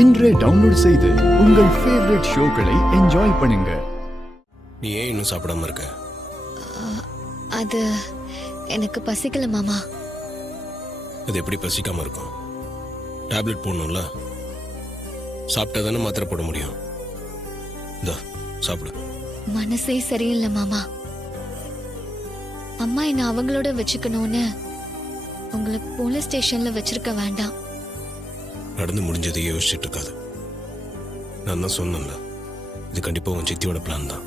இன்றே டவுன்லோட் செய்து உங்கள் ஃபேவரட் ஷோக்களை என்ஜாய் பண்ணுங்க. நீ ஏன் இன்னும் சாப்பிடாம இருக்க? அது எனக்கு பசிக்கல மாமா. அது எப்படி பசிக்காம இருக்கும்? டேப்லெட் போடணும்ல, சாப்பிட்டா தானே மாத்திரை போட முடியும். இதோ சாப்பிடு. மனசே சரியில்லை மாமா. அம்மா என்ன அவங்களோட வச்சுக்கணும்னு உங்களை போலீஸ் ஸ்டேஷன்ல வச்சிருக்க வேண்டாம். நடந்து முடிஞ்சதையே யோசிச்சுட்டு இருக்காது. நான் தான் சொன்னேன்ல, இது கண்டிப்பா உன் சித்தியோட பிளான் தான்.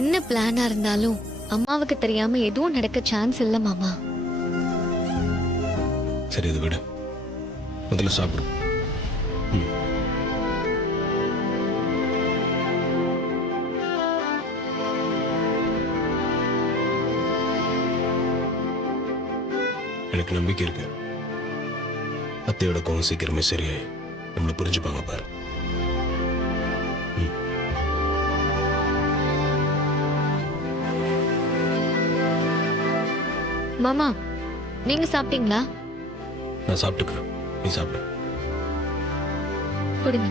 என்ன பிளானா இருந்தாலும் அம்மாவுக்கு தெரியாம எதுவும் நடக்க சான்ஸ் இல்ல மாமா. சரி, இது விடு, முதல்ல சாப்பிடு. எனக்கு நம்பிக்கை இருக்கு, அத்தையோட கோவம் சீக்கிரமே சரியாயி நம்மளை புரிஞ்சுப்பாங்க பாரு. மாமா, நீங்க சாப்பிட்டீங்களா? நான் சாப்பிட்டுக்கிறேன், நீ சாப்பிடு. கொடுங்க.